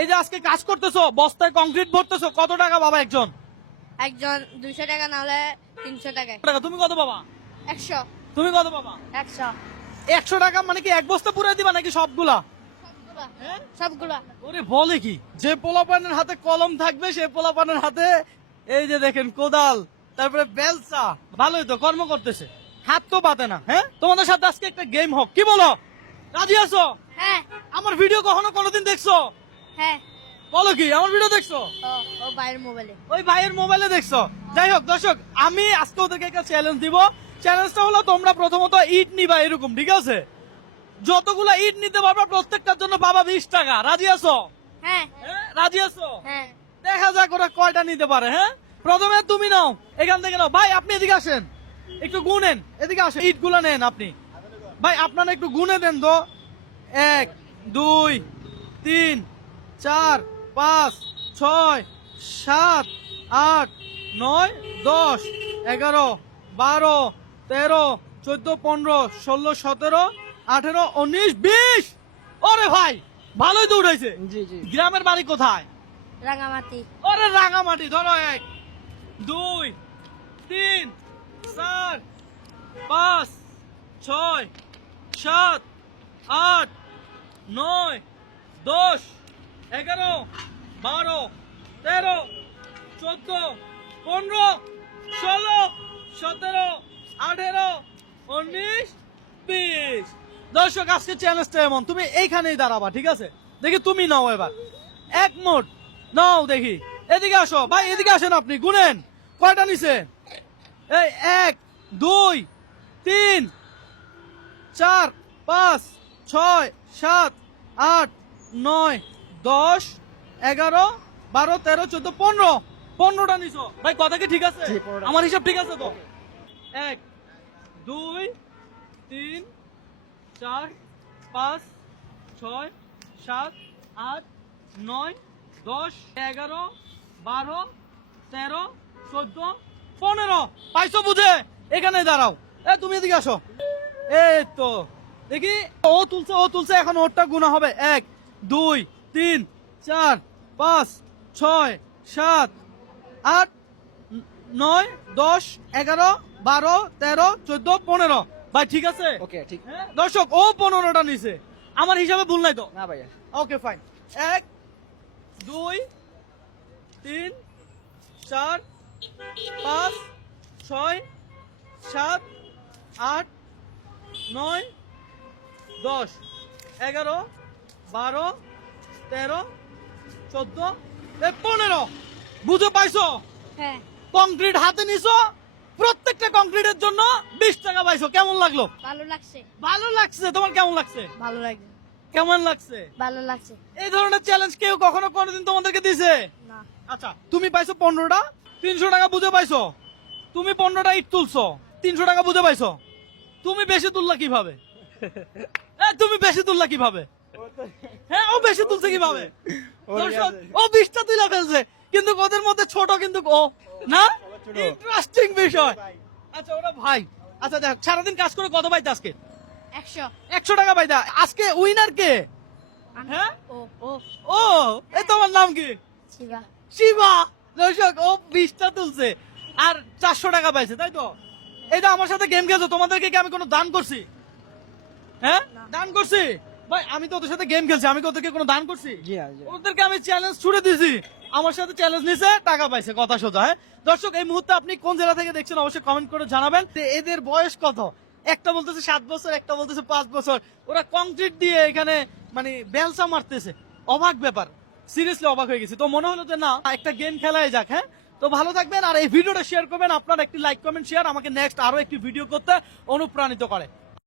এই যে আজকে কাজ করতেছো, বস্তায় কংক্রিট ভরতেছো, কত টাকা বাবা একজন? একজন 200 টাকা না হলে 300 টাকায়। টাকা তুমি কত বাবা? 100। তুমি কত বাবা? 100। 100 টাকা মানে কি এক বস্তা পুরো দিবা নাকি সবগুলা? হ্যাঁ? সবগুলা। ওরে বলে কি, যে পোলাপানের হাতে কলম থাকবে সে পোলাপানের হাতে এই যে দেখেন কোদাল, তারপরে বেলচা। ভালোই তো কর্ম করতেছে, হাত তো পাতে না। হ্যাঁ, তোমাদের সাথে আজকে একটা গেম হোক, কি বলো? রাজি আছো? হ্যাঁ আমার ভিডিও কখনো কোনোদিন দেখছো? হ্যাঁ। বলো কি, আমার ভিডিও দেখছো? ও বাইরের মোবাইলে। ওই ভাইয়ের মোবাইলে দেখছো? যাই হোক দর্শক, আমি আজকে ওদেরকে একটা চ্যালেঞ্জ দিব। চ্যালেঞ্জটা হলো তোমরা প্রথমত ইট নিবা এরকম, ঠিক আছে? যতগুলা ইট নিতে পারবা প্রত্যেকটার জন্য বাবা 20 টাকা। রাজি আছো? হ্যাঁ হ্যাঁ, রাজি আছো? হ্যাঁ। দেখা যাক ওরা কয়টা নিতে পারে। হ্যাঁ, প্রথমে তুমি নাও, এখান থেকে নাও। ভাই আপনি এদিকে আসেন, একটু গুনেন, এদিকে আসেন, ইট গুলা নেন আপনি। ভাই আপনারা একটু গুনে দেন তো। 1 2 3 4 5 6 7 8 9 10 11 12 13 14 15 16 17 18 19 20। ওরে ভাই ভালোই তো উঠাইছে। জি জি। গ্রামের বাড়ি কোথায়? রাঙামাটি। ওরে রাঙামাটি। ধরো 1 2 3 4 5 6 7 8 9 10 11 12 13 14 15 16 17 18 19 20। দর্শক আজকে চ্যালেঞ্জটা এমন, তুমি এইখানেই দাঁড়াবা, ঠিক আছে? দেখি তুমি নাও এবার এক মোট নাও। দেখি এদিকে আসো ভাই, এদিকে আসেন, আপনি গুনেন কয়টা নিছে। এই 1 2 3 4 5 6 7 8 9 10 11 12 13 14 15। 15টা নিছো ভাই, কথা কি ঠিক আছে? জি, 15টা। আমার হিসাব ঠিক আছে তো? 1 2 3 4 5 6 7 8 9 10 11 12 13 14 15। পাইছো বুঝে? এখানে দাঁড়াও। তুমি এদিকে আসো। এই তো দেখি, ও তুলছে, এখন ওরটা গুণা হবে। 1 2 3 4 5 6 7 8 9 10 11 12 13 14 15। ভাই ঠিক আছে? ওকে ঠিক। হ্যাঁ, দর্শক ও 15টা নিছে, আমার হিসাবে ভুল নাই তো? না ভাইয়া। Okay fine. 1 2 3 4 5 6 7 8 9 10 11 12 13 14 15। বুঝো পাইছো? হ্যাঁ। কংক্রিট হাতে নিছো, প্রত্যেকটা কংক্রিটের জন্য 20 টাকা পাইছো। কেমন লাগলো? ভালো লাগছে। ভালো লাগছে। তোমার কেমন লাগছে? ভালো লাগছে। কেমন লাগছে? ভালো লাগছে। এই ধরনের চ্যালেঞ্জ কেউ কখনো কোনোদিন তোমাদেরকে দিছে? না। আচ্ছা, তুমি পাইছো 15টা, 300 টাকা বুঝে পাইছো। তুমি 15টা ইট তুলছো, 300 টাকা বুঝে পাইছো। তুমি বেশি তুললা কিভাবে? তুমি বেশি তুললা কিভাবে? হ্যাঁ, ও বেশি তুলছে কিভাবে? দর্শক, ও 20টা তুলে ফেলছে, কিন্তু ওদের মধ্যে ছোট কিন্তু ও না। ইন্টারেস্টিং বিষয়। আচ্ছা ওরা ভাই, আচ্ছা দেখ, সারাদিন কাজ করে কত পাইতে আজকে? 100। 100 টাকা পাইতা। আজকে উইনার কে? হ্যাঁ? ও ও ও, এই তোমার নাম কি? শিবা। শিবা। দর্শক ও 20টা তুলছে আর 400 টাকা পাইছে, তাই তো? এইটা আমার সাথে গেম খেলছো, তোমাদেরকে কি আমি কোনো দান করছি? হ্যাঁ, দান করছি? ভাই আমি তো ওদের সাথে গেম খেলছি, আমি কি ওদেরকে কোনো দান করছি? জি না, জি না। ওদেরকে আমি চ্যালেঞ্জ ছুড়ে দিছি, আমার সাথে চ্যালেঞ্জ নিছে, টাকা পাইছে, কথা সোজা। হ্যাঁ দর্শক, এই মুহূর্তে আপনি কোন জেলা থেকে দেখছেন অবশ্যই কমেন্ট করে জানাবেন। এদের বয়স কত? একটা বলতেছে 7 বছর, একটা বলতেছে 5 বছর। ওরা কংক্রিট দিয়ে এখানে মানে বেলসা মারতেছে। অবাক ব্যাপার, সিরিয়াসলি অবাক হয়ে গেছি। তো মনে হলো যে না, একটা গেম খেলাই যাক। হ্যাঁ, তো ভালো থাকবেন আর এই ভিডিওটা শেয়ার করবেন। আপনার একটি লাইক কমেন্ট শেয়ার আমাকে নেক্সট আরো একটি ভিডিও করতে অনুপ্রাণিত করে।